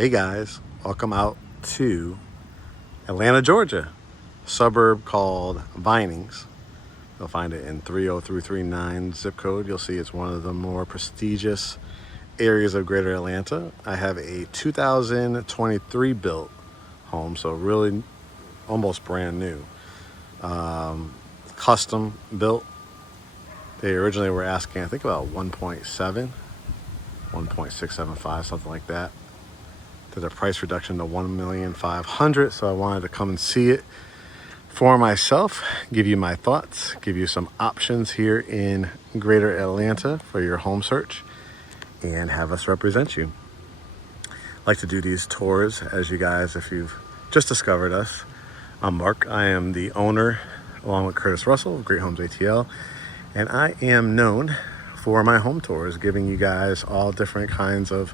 Hey guys, welcome out to Atlanta, Georgia, a suburb called Vinings. You'll find it in 30339 zip code. You'll see it's one of the more prestigious areas of greater Atlanta. I have a 2023 built home, so really almost brand new. Custom built. They originally were asking, I think, about 1.7, 1.675, something like that. Did a price reduction to $1,500,000, so I wanted to come and see it for myself, give you my thoughts, give you some options here in greater Atlanta for your home search, and have us represent you. I like to do these tours, as you guys, if you've just discovered us. I'm Mark. I am the owner, along with Curtis Russell of GreatHomesATL, and I am known for my home tours, giving you guys all different kinds of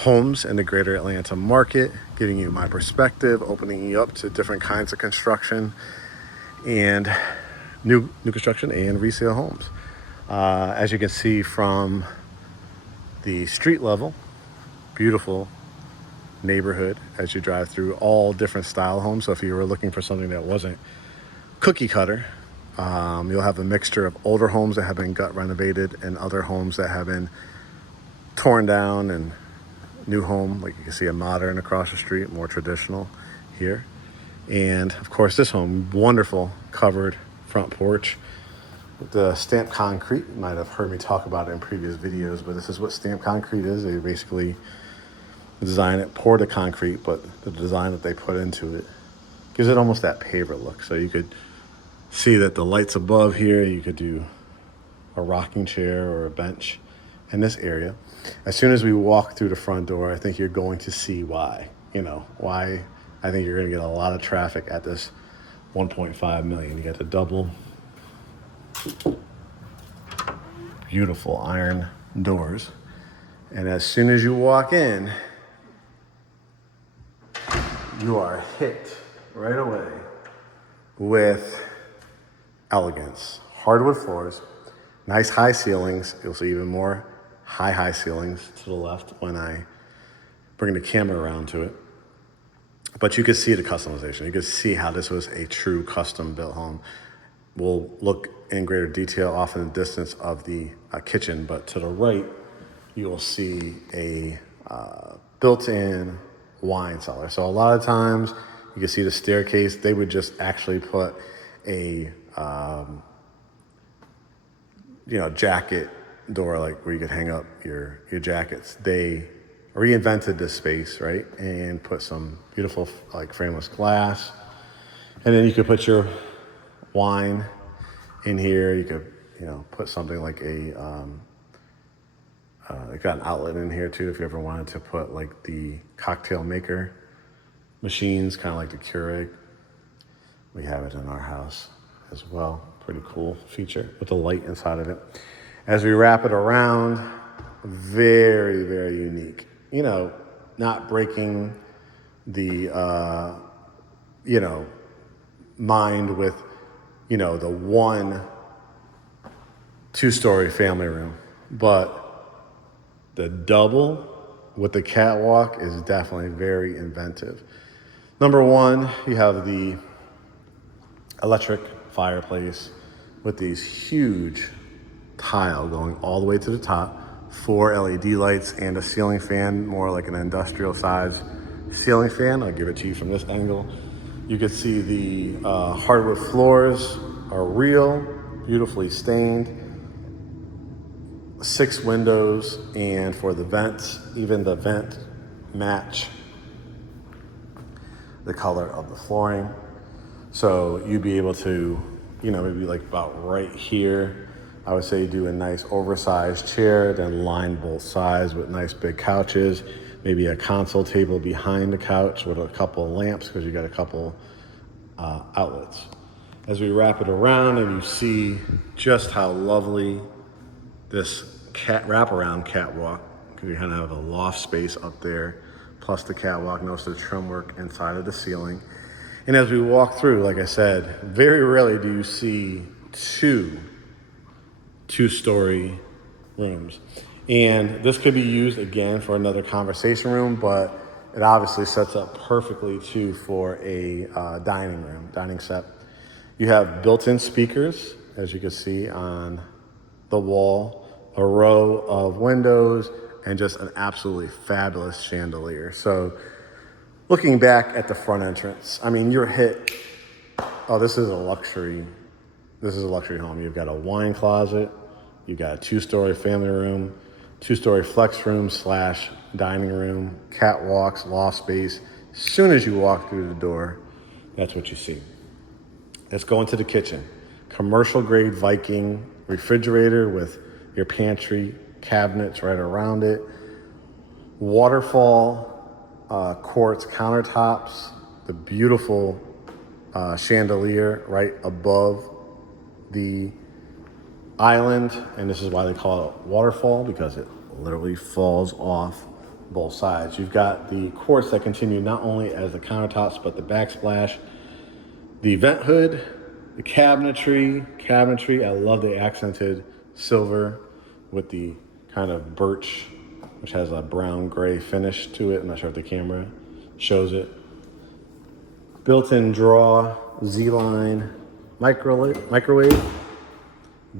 homes in the greater Atlanta market, giving you my perspective, opening you up to different kinds of construction and new construction and resale homes. As you can see from the street level, beautiful neighborhood as you drive through, all different style homes. So if you were looking for something that wasn't cookie cutter, you'll have a mixture of older homes that have been gut renovated and other homes that have been torn down, and new home, like you can see a modern across the street, more traditional here. And of course this home, wonderful covered front porch with the stamped concrete. You might have heard me talk about it in previous videos, but this is what stamped concrete is. They basically design it, pour the concrete, but the design that they put into it gives it almost that paver look. So you could see that the lights above here, you could do a rocking chair or a bench in this area. As soon as we walk through the front door, I think you're going to see why. Why I think you're going to get a lot of traffic at this 1.5 million. You got the double beautiful iron doors. And as soon as you walk in, you are hit right away with elegance. Hardwood floors, nice high ceilings. You'll see even more high ceilings to the left when I bring the camera around to it. But you can see the customization. You can see how this was a true custom built home. We'll look in greater detail off in the distance of the kitchen, but to the right, you will see a built-in wine cellar. So a lot of times you can see the staircase, they would just actually put a jacket door, like where you could hang up your jackets. They reinvented this space, right, and put some beautiful like frameless glass, and then you could put your wine in here. You could put something like they got an outlet in here too if you ever wanted to put like the cocktail maker machines, kind of like the Keurig. We have it in our house as well. Pretty cool feature with the light inside of it. As we wrap it around, very, very unique. Not breaking the, mind with, the one 2-story family room. But the double with the catwalk is definitely very inventive. Number one, you have the electric fireplace with these huge tile going all the way to the top, 4 LED lights and a ceiling fan, more like an industrial size ceiling fan. I'll give it to you from this angle. You can see the hardwood floors are real, beautifully stained. 6 windows, and for the vents, even the vent match the color of the flooring. So you'd be able to, maybe like about right here, I would say do a nice oversized chair, then line both sides with nice big couches, maybe a console table behind the couch with a couple of lamps because you got a couple outlets. As we wrap it around and you see just how lovely this wraparound catwalk, because you kind of have a loft space up there, plus the catwalk, notice the trim work inside of the ceiling. And as we walk through, like I said, very rarely do you see two-story rooms. And this could be used again for another conversation room, but It obviously sets up perfectly too for a dining set. You have built-in speakers, as you can see on the wall, a row of windows, and just an absolutely fabulous chandelier. So looking back at the front entrance, I mean, you're hit. Oh, this is a luxury home. You've got a wine closet, you've got a 2-story family room, 2-story flex room / dining room, catwalks, loft space. As soon as you walk through the door, that's what you see. Let's go into the kitchen. Commercial grade Viking refrigerator with your pantry cabinets right around it. Waterfall quartz countertops, the beautiful chandelier right above the island, and this is why they call it waterfall, because it literally falls off both sides. You've got the quartz that continue not only as the countertops but the backsplash, the vent hood, the cabinetry. I love the accented silver with the kind of birch, which has a brown gray finish to it. I'm not sure if the camera shows it. Built-in drawer, Z-line microwave,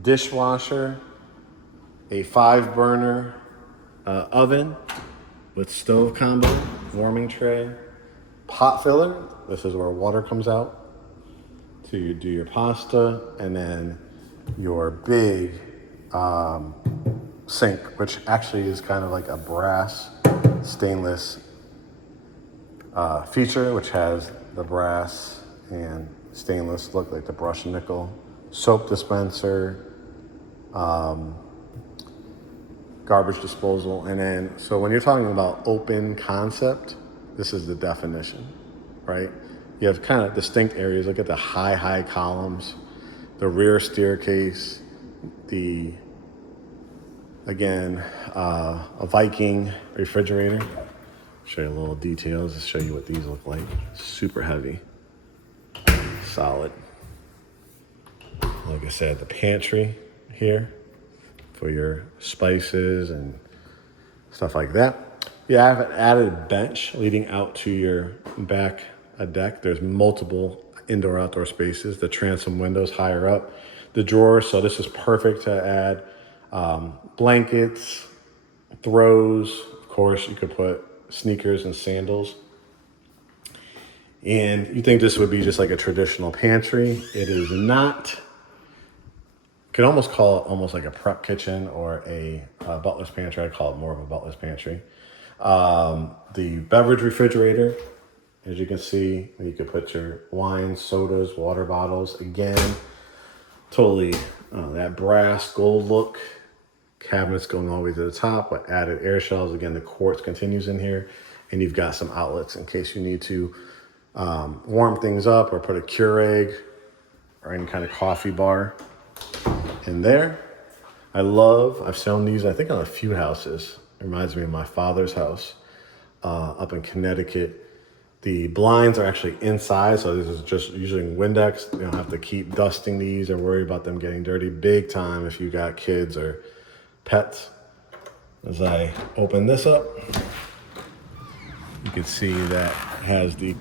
dishwasher, a 5-burner oven with stove combo, warming tray, pot filler. This is where water comes out to do your pasta, and then your big sink, which actually is kind of like a brass stainless feature, which has the brass and stainless look like the brushed nickel, soap dispenser, garbage disposal. And then, so when you're talking about open concept, this is the definition, right? You have kind of distinct areas. Look at the high columns, the rear staircase, a Viking refrigerator. Show you a little details to show you what these look like. Super heavy, solid. Like I said, the pantry here for your spices and stuff like that. Yeah, I have an added bench leading out to your back deck. There's multiple indoor-outdoor spaces. The transom windows higher up. The drawers, so this is perfect to add blankets, throws. Of course, you could put sneakers and sandals. And you think this would be just like a traditional pantry. It is not. You could almost call it almost like a prep kitchen or a butler's pantry. I call it more of a butler's pantry. The beverage refrigerator, as you can see, you could put your wines, sodas, water bottles. Again, totally that brass gold look. Cabinets going all the way to the top with added air shelves. Again, the quartz continues in here, and you've got some outlets in case you need to warm things up or put a Keurig or any kind of coffee bar in there. I've shown these, I think, on a few houses. It reminds me of my father's house up in Connecticut. The blinds are actually inside, so this is just using Windex. You don't have to keep dusting these or worry about them getting dirty big time if you got kids or pets. As I open this up, you can see that has the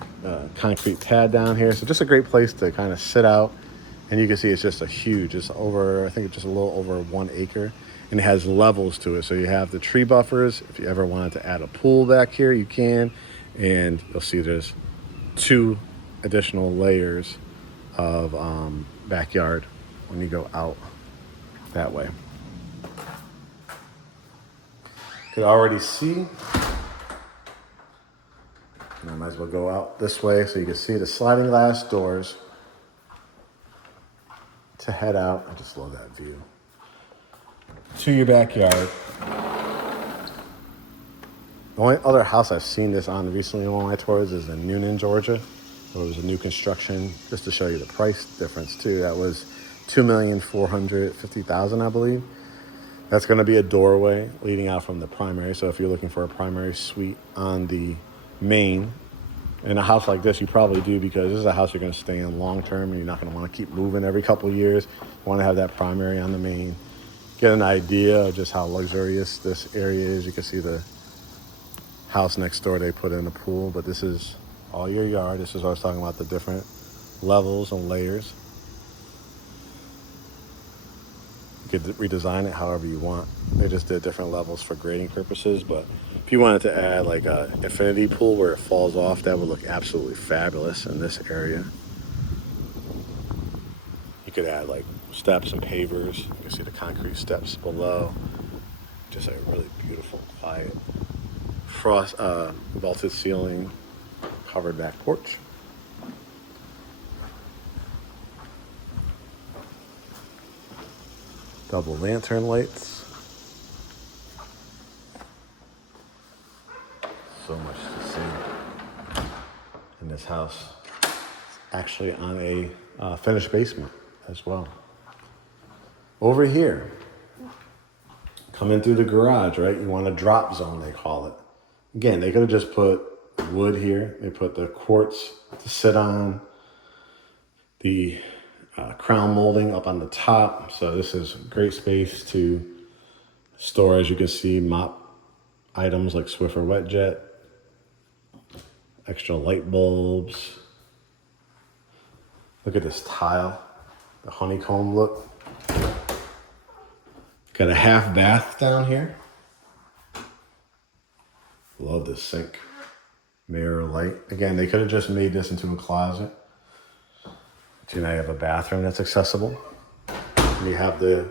concrete pad down here. So just a great place to kind of sit out. And you can see it's just I think it's just a little over 1 acre. And it has levels to it. So you have the tree buffers. If you ever wanted to add a pool back here, you can. And you'll see there's 2 additional layers of backyard when you go out that way. You can already see, and I might as well go out this way so you can see the sliding glass doors to head out. I just love that view. To your backyard. The only other house I've seen this on recently on my tours is in Noonan, Georgia, where it was a new construction, just to show you the price difference too. That was $2,450,000, I believe. That's going to be a doorway leading out from the primary. So if you're looking for a primary suite on the main, in a house like this, you probably do, because this is a house you're going to stay in long term, and you're not going to want to keep moving every couple of years. You want to have that primary on the main. Get an idea of just how luxurious this area is. You can see the house next door, they put in a pool, but this is all your yard. This is what I was talking about, the different levels and layers. You could redesign it however you want. They just did different levels for grading purposes, but if you wanted to add like a infinity pool where it falls off, that would look absolutely fabulous in this area. You could add like steps and pavers. You can see the concrete steps below. Just a really beautiful, quiet, vaulted ceiling, covered back porch. Double lantern lights. So much to see in this house. It's actually on a finished basement as well. Over here, coming through the garage, right? You want a drop zone, they call it. Again, they could have just put wood here. They put the quartz to sit on, the crown molding up on the top. So this is great space to store, as you can see, mop items like Swiffer Wet Jet, extra light bulbs. Look at this tile, the honeycomb look. Got a half bath down here. Love this sink. Mirror light. Again, they could have just made this into a closet. So now you have a bathroom that's accessible. And you have the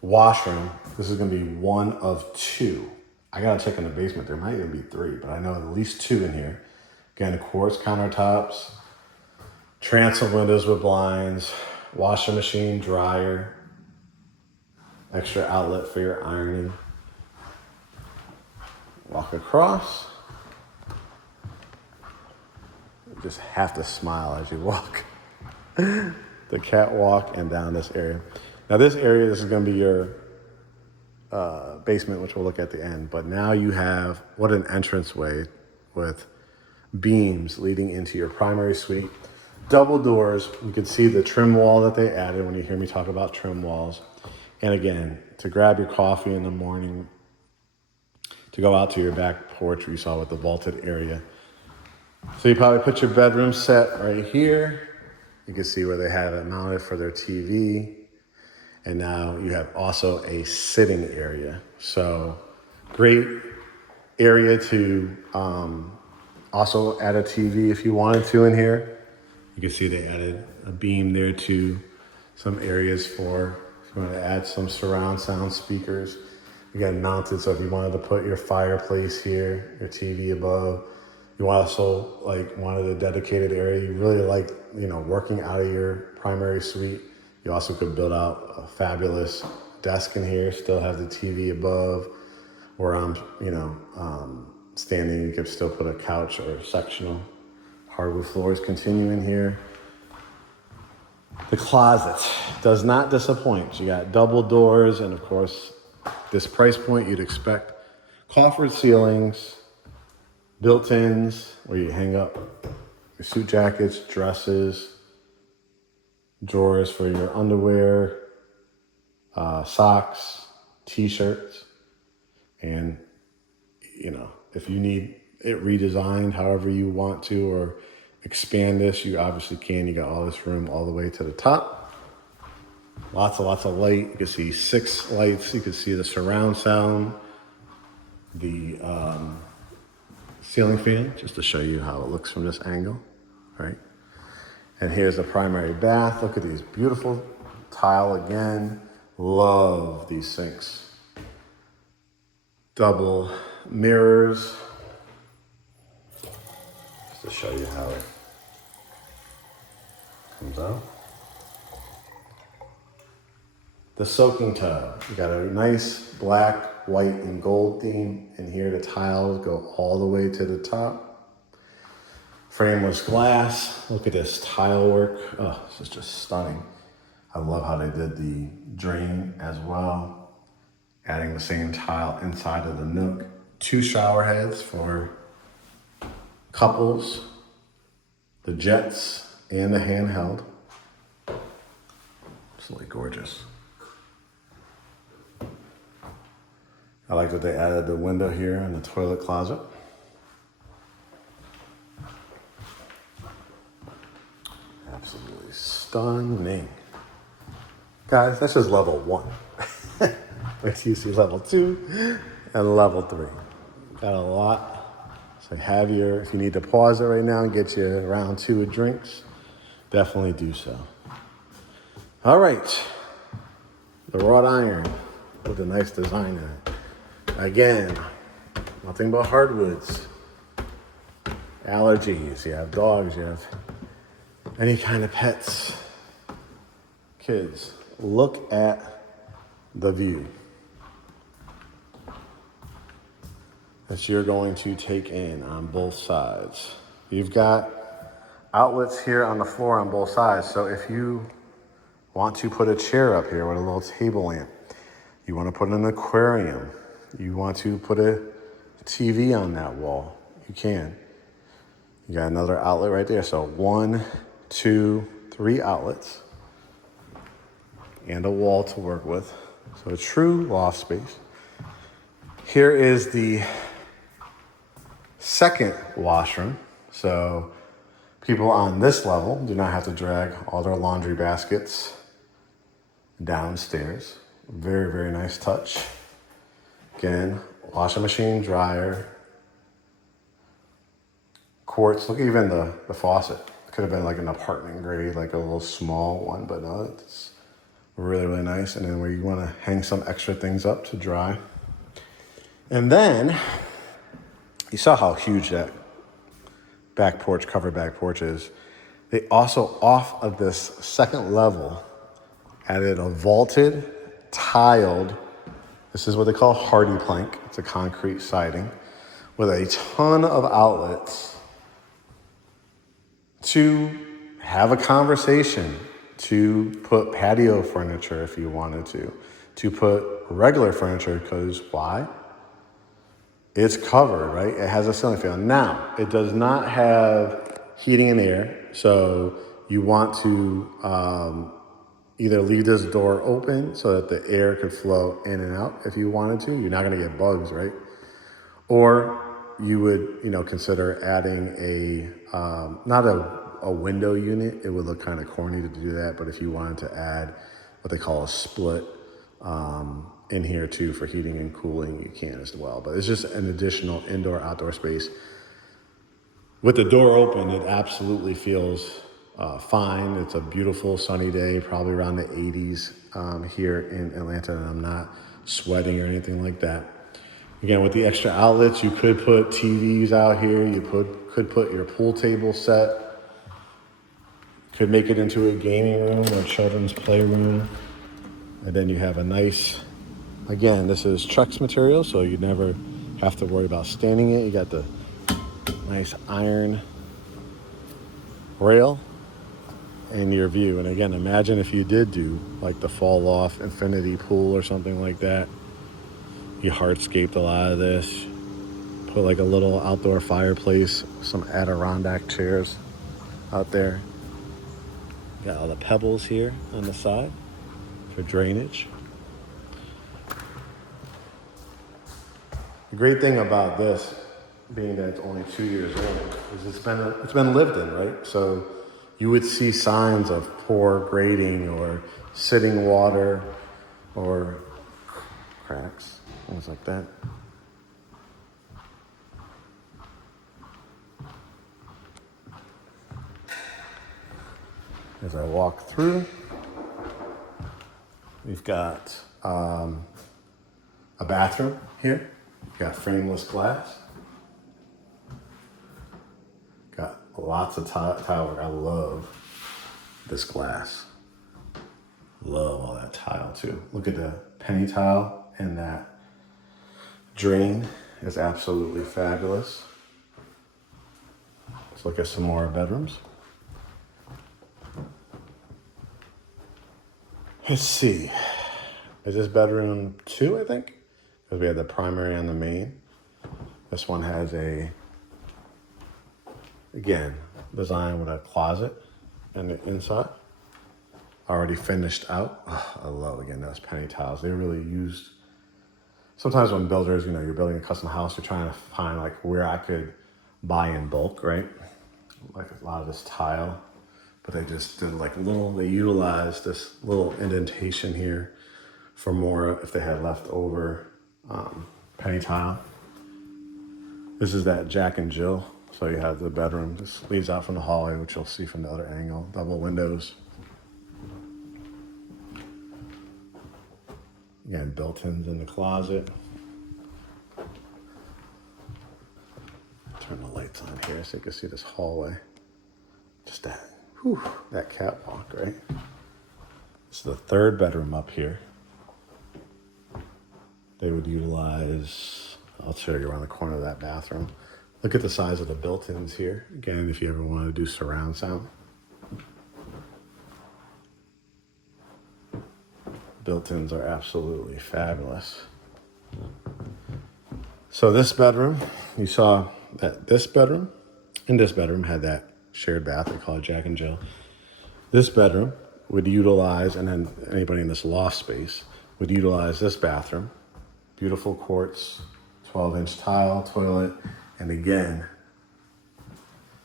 washroom. This is gonna be one of two. I gotta check in the basement. There might even be three, but I know at least two in here. Again, quartz countertops, transom windows with blinds, washing machine, dryer, extra outlet for your ironing. Walk across. You just have to smile as you walk. The catwalk and down this area. Now this area, this is gonna be your basement, which we'll look at the end. But now you have, what an entranceway with beams leading into your primary suite. Double doors. You can see the trim wall that they added when you hear me talk about trim walls. And again, to grab your coffee in the morning, to go out to your back porch, you saw with the vaulted area. So you probably put your bedroom set right here. You can see where they have it mounted for their TV. And now you have also a sitting area. So great area to also add a TV if you wanted to in here. You can see they added a beam there to some areas for, if you want to add some surround sound speakers. Again, mounted, so if you wanted to put your fireplace here, your TV above, you also wanted a dedicated area. You really like, working out of your primary suite. You also could build out a fabulous desk in here, still have the TV above. Where I'm, standing, you could still put a couch or sectional. Hardwood floors continue in here. The closet does not disappoint. You got double doors, and of course, this price point, you'd expect coffered ceilings, built-ins where you hang up your suit jackets, dresses, drawers for your underwear, socks, t-shirts. And, if you need it redesigned however you want to or expand this, you obviously can. You got all this room all the way to the top. Lots of light. You can see 6 lights. You can see the surround sound, the ceiling fan, just to show you how it looks from this angle, right? And here's the primary bath. Look at these beautiful tile again. Love these sinks. Double mirrors. Just to show you how it comes out. The soaking tub. You got a nice black, white, and gold theme. And here the tiles go all the way to the top. Frameless glass. Look at this tile work. Oh, this is just stunning. I love how they did the drain as well. Adding the same tile inside of the nook. 2 shower heads for couples. The jets and the handheld. Absolutely gorgeous. I like that they added the window here and the toilet closet. stunning. Guys, that's just level 1. Wait till you see level 2 and level 3. Got a lot. So if you need to pause it right now and get you round 2 of drinks, definitely do so. All right. The wrought iron with a nice design in it. Again, nothing but hardwoods. Allergies, you have dogs, you have any kind of pets. Kids, look at the view that you're going to take in on both sides. You've got outlets here on the floor on both sides. So if you want to put a chair up here with a little table lamp, you want to put an aquarium, you want to put a TV on that wall, you can. You got another outlet right there. So 1, 2, 3 outlets and a wall to work with. So a true loft space. Here is the second washroom. So people on this level do not have to drag all their laundry baskets downstairs. Very, very nice touch. Again, washing machine, dryer, quartz. Look, even the faucet. Could have been like an apartment grade, like a little small one, but no, it's really, really nice. And then where you want to hang some extra things up to dry. And then you saw how huge that covered back porch is. They also, off of this second level, added a vaulted, tiled, this is what they call hardy plank. It's a concrete siding with a ton of outlets to have a conversation, to put patio furniture if you wanted to put regular furniture, because why? It's covered, right? It has a ceiling fan. Now, it does not have heating and air, so you want to either leave this door open so that the air could flow in and out if you wanted to. You're not gonna get bugs, right? Or you would, consider adding not a window unit. It would look kind of corny to do that, but if you wanted to add what they call a split in here too for heating and cooling, you can as well. But it's just an additional indoor-outdoor space. With the door open, it absolutely feels fine. It's a beautiful sunny day, probably around the 80s here in Atlanta, and I'm not sweating or anything like that. Again, with the extra outlets, you could put TVs out here. You could put your pool table set. Could make it into a gaming room or children's playroom. And then you have a nice, again, this is Trex material, so you never have to worry about standing it. You got the nice iron rail and your view. And again, imagine if you did do like the fall off infinity pool or something like that. You hardscaped a lot of this. Put like a little outdoor fireplace, some Adirondack chairs out there. Got all the pebbles here on the side for drainage. The great thing about this, being that it's only 2 years old, is it's been lived in, right? So you would see signs of poor grading or sitting water or cracks, things like that. As I walk through, we've got a bathroom here. We've got frameless glass. Got lots of tile work. I love this glass. Love all that tile too. Look at the penny tile, and that drain is absolutely fabulous. Let's look at some more bedrooms. Let's see. Is this bedroom 2, I think? Because we have the primary and the main. This one has again, design with a closet and the inside. Already finished out. Oh, I love, again, those penny tiles. They really used, sometimes when builders, you're building a custom house, you're trying to find like where I could buy in bulk, right? Like a lot of this tile but they just did like they utilized this little indentation here for more if they had leftover penny tile. This is that Jack and Jill. So you have the bedroom, just leads out from the hallway, which you'll see from the other angle, double windows. Again, built-ins in the closet. Turn the lights on here so you can see this hallway. Just that catwalk, right? This is the third bedroom up here. They would utilize, I'll show you around the corner of that bathroom. Look at the size of the built-ins here. Again, if you ever wanted to do surround sound. Built-ins are absolutely fabulous. So this bedroom, you saw that this bedroom and this bedroom had that shared bath. They call it Jack and Jill. This bedroom would utilize, and then anybody in this loft space would utilize this bathroom. Beautiful quartz, 12-inch tile, toilet, and again,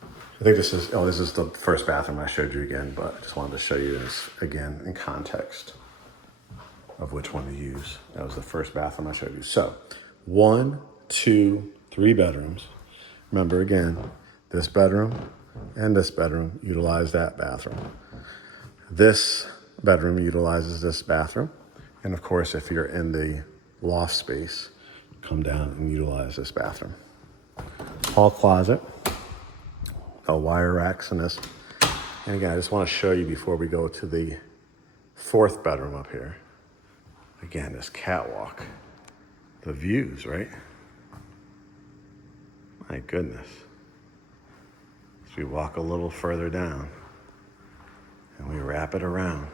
I think this is the first bathroom I showed you again, but I just wanted to show you this again in context of which one to use. That was the first bathroom I showed you. So 1, 2, 3 bedrooms. Remember again, this bedroom and this bedroom utilize that bathroom. This bedroom utilizes this bathroom. And of course, if you're in the loft space, come down and utilize this bathroom. Hall closet, wire racks in this. And again, I just want to show you before we go to the fourth bedroom up here. Again, this catwalk, the views, right? My goodness. As we walk a little further down and we wrap it around.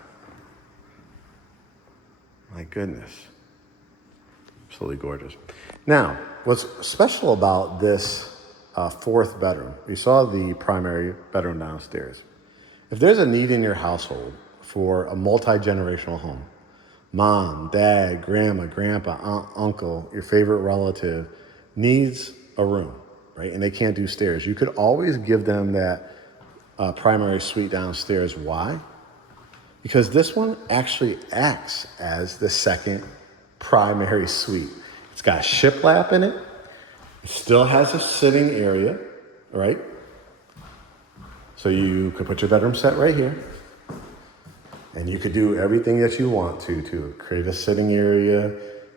My goodness. Absolutely gorgeous. Now, what's special about this fourth bedroom, you saw the primary bedroom downstairs. If there's a need in your household for a multi-generational home, mom, dad, grandma, grandpa, aunt, uncle, your favorite relative needs a room, right? And they can't do stairs. You could always give them that primary suite downstairs. Why? Because this one actually acts as the second primary suite. It's got shiplap in it. It still has a sitting area, right? So you could put your bedroom set right here. And you could do everything that you want to create a sitting area,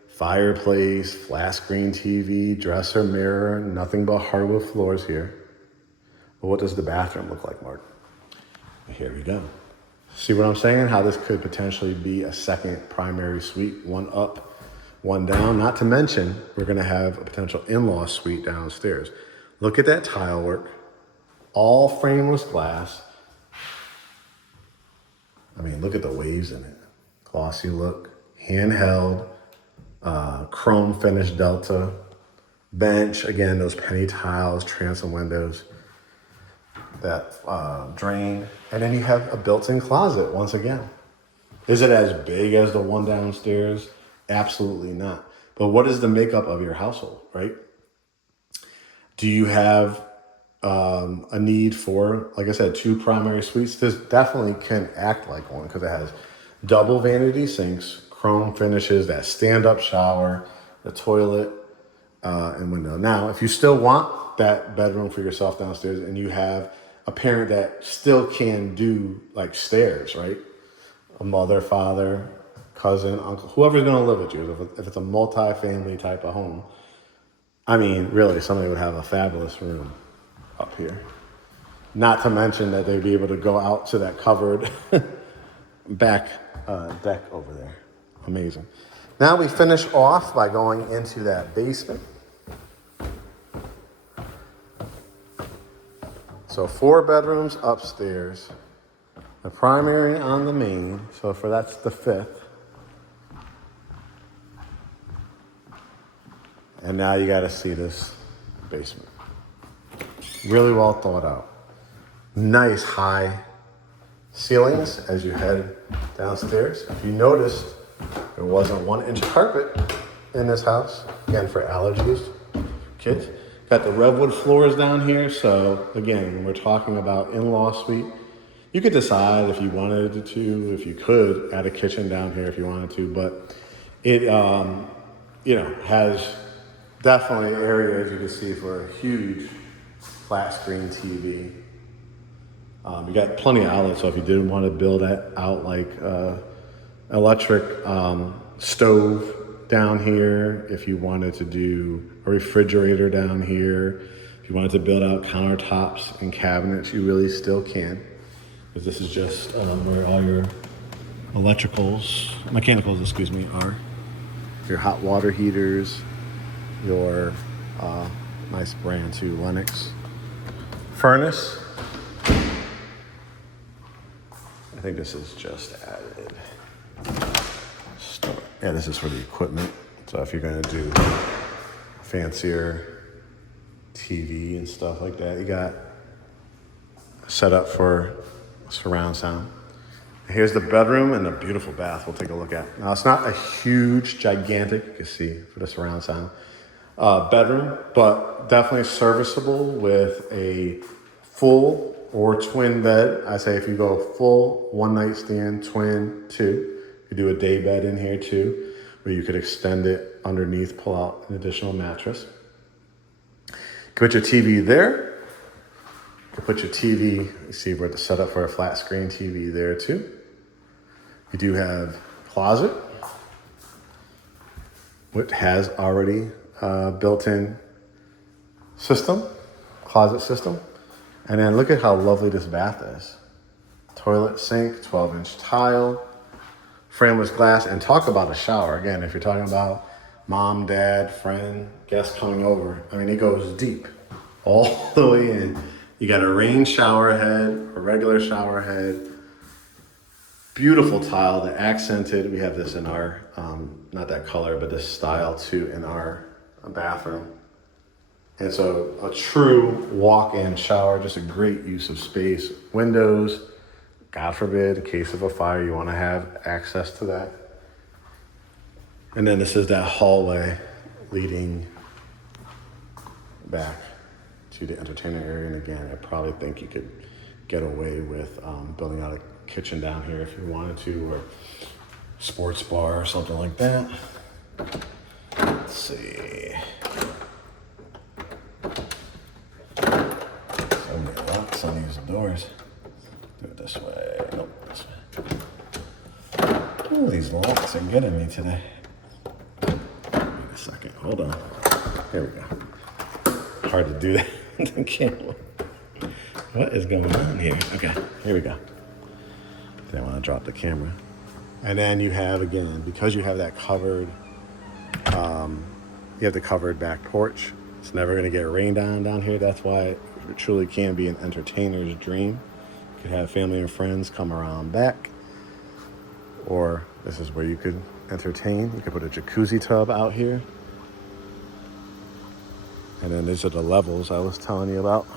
fireplace, flat screen TV, dresser, mirror, nothing but hardwood floors here. But what does the bathroom look like, Mark? Here we go. See what I'm saying? How this could potentially be a second primary suite, one up, one down. Not to mention, we're gonna have a potential in-law suite downstairs. Look at that tile work, all frameless glass. I mean, look at the waves in it. Glossy look, handheld, chrome finish delta, bench, again, those penny tiles, transom windows, that drain, and then you have a built-in closet once again. Is it as big as the one downstairs? Absolutely not. But what is the makeup of your household, right? Do you have a need for, like I said, 2 primary suites? This definitely can act like one because it has double vanity sinks, chrome finishes, that stand-up shower, the toilet, and window. Now, if you still want that bedroom for yourself downstairs and you have a parent that still can do like stairs, right? A mother, father, cousin, uncle, whoever's gonna live with you, if it's a multi-family type of home, I mean, really, somebody would have a fabulous room up here. Not to mention that they'd be able to go out to that covered back deck over there. Amazing. Now we finish off by going into that basement. So 4 bedrooms upstairs, the primary on the main, so that's the 5th. And now you gotta see this basement. Really well thought out. Nice high ceilings as you head downstairs. If you noticed, there wasn't 1-inch carpet in this house. Again, for allergies, kids. Got the redwood floors down here. So again, when we're talking about in-law suite, You could decide if you wanted to, if you could add a kitchen down here if you wanted to, but it, has definitely areas you can see for a huge flat screen TV. You got plenty of outlets, so if you didn't want to build that out like electric stove down here, if you wanted to do a refrigerator down here, if you wanted to build out countertops and cabinets, you really still can. Because this is just where all your mechanicals, are. Your hot water heaters, your nice brand too, Lennox furnace. I think this is just added. Yeah, this is for the equipment. So if you're gonna do fancier TV and stuff like that, you got set up for surround sound. Here's the bedroom and the beautiful bath we'll take a look at. Now it's not a huge, gigantic, you can see for the surround sound, bedroom, but definitely serviceable with a full or twin bed. I say if you go full, one night stand, twin, two. You do a day bed in here too, where you could extend it underneath, pull out an additional mattress. You can put your TV there. You can put your TV, you see where it's set up for a flat screen TV there too. You do have closet, which has already built-in closet system. And then look at how lovely this bath is. Toilet, sink, 12-inch tile, frameless glass, and talk about a shower. Again, if you're talking about mom, dad, friend, guest coming over, I mean, it goes deep all the way in. You got a rain shower head, a regular shower head, beautiful tile, the accented. We have this in our, not that color, but this style too in our bathroom. And so a true walk-in shower, just a great use of space. Windows, God forbid, in case of a fire, you want to have access to that. And then this is that hallway leading back to the entertainment area. And again, I probably think you could get away with building out a kitchen down here if you wanted to, or sports bar or something like that. Let's see. So many locks on these doors. Do it this way. Nope, this way. Oh, these locks are getting me today. Wait a second. Hold on. Here we go. Hard to do that with the camera. What is going on here? Okay, here we go. Didn't want to drop the camera. And then you have, again, because you have that covered, you have the covered back porch. It's never going to get rained on down here. That's why it truly can be an entertainer's dream. You could have family and friends come around back, or this is where you could entertain. You could put a jacuzzi tub out here. And then these are the levels I was telling you about.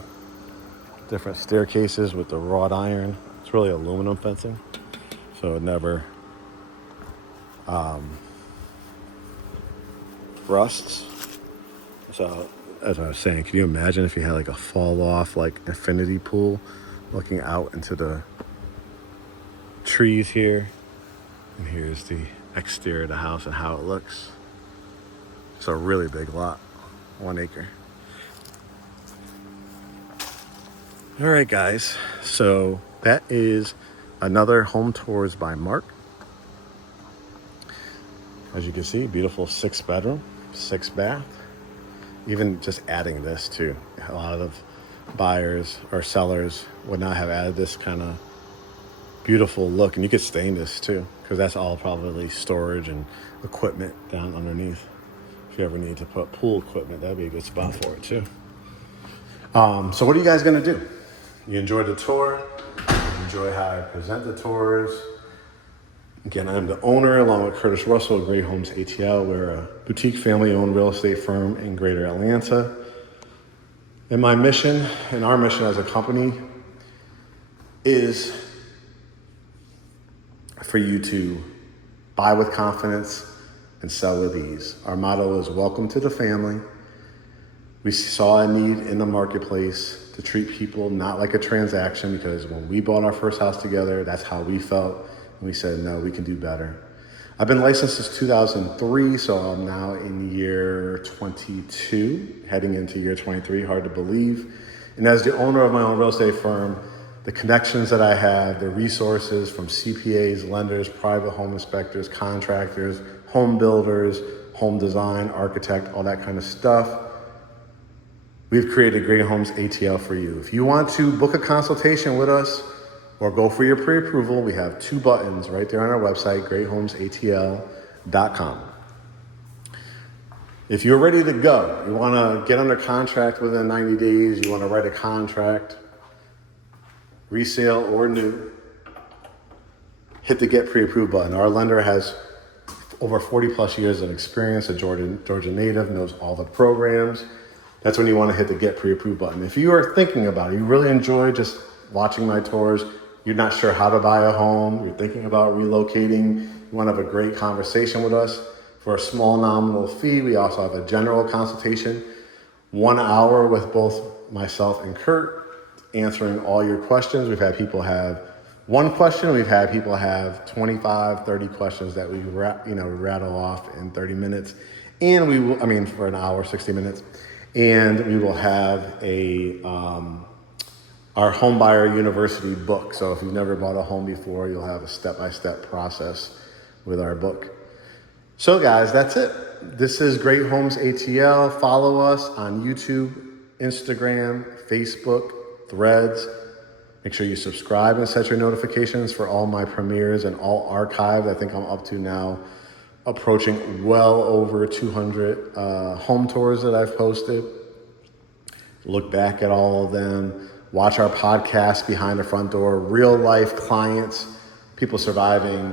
Different staircases with the wrought iron. It's really aluminum fencing, so it never rusts. So as I was saying, can you imagine if you had like a fall off like infinity pool looking out into the trees here? And here's the exterior of the house and how it looks. It's a really big lot, 1 acre. All right, guys, so that is another home tours by Mark. As you can see, beautiful 6-bedroom, 6-bath. Even just adding this too, a lot of buyers or sellers would not have added this kind of beautiful look. And you could stain this too, because that's all probably storage and equipment down underneath. If you ever need to put pool equipment, that'd be a good spot for it too. So what are you guys gonna do? You enjoyed the tour? You enjoy how I present the tours? Again, I'm the owner, along with Curtis Russell, of GreatHomesATL. We're a boutique family-owned real estate firm in Greater Atlanta. And my mission, and our mission as a company, is for you to buy with confidence and sell with ease. Our motto is welcome to the family. We saw a need in the marketplace to treat people not like a transaction, because when we bought our first house together, that's how we felt. And we said, no, we can do better. I've been licensed since 2003, so I'm now in year 22, heading into year 23, hard to believe. And as the owner of my own real estate firm, the connections that I have, the resources from CPAs, lenders, private home inspectors, contractors, home builders, home design, architect, all that kind of stuff, we've created Great Homes ATL for you. If you want to book a consultation with us or go for your pre-approval, we have 2 buttons right there on our website, GreatHomesATL.com. If you're ready to go, you want to get under contract within 90 days, you want to write a contract, resale or new, hit the Get Pre-Approved button. Our lender has over 40 plus years of experience, a Georgia native, knows all the programs. That's when you want to hit the Get Pre-Approved button. If you are thinking about it, you really enjoy just watching my tours, you're not sure how to buy a home, you're thinking about relocating, you want to have a great conversation with us for a small nominal fee. We also have a general consultation, 1 hour with both myself and Kurt, answering all your questions. We've had people have 1 question. We've had people have 25, 30 questions that we rattle off in 30 minutes. And we will, for an hour, 60 minutes. And we will have our Homebuyer University book. So if you've never bought a home before, you'll have a step-by-step process with our book. So guys, that's it. This is Great Homes ATL. Follow us on YouTube, Instagram, Facebook, Threads. Make sure you subscribe and set your notifications for all my premieres and all archived. I think I'm up to now approaching well over 200 home tours that I've posted. Look back at all of them. Watch our podcast, Behind the Front Door, real life clients, people serving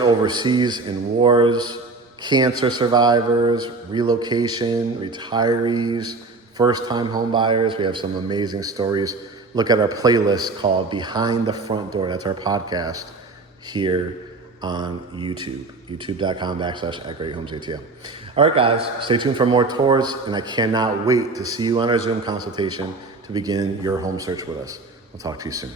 overseas in wars, cancer survivors, relocation, retirees, first-time home buyers. We have some amazing stories. Look at our playlist called Behind the Front Door. That's our podcast here on YouTube, youtube.com/@GreatHomesATL. All right, guys, stay tuned for more tours, and I cannot wait to see you on our Zoom consultation to begin your home search with us. We'll talk to you soon.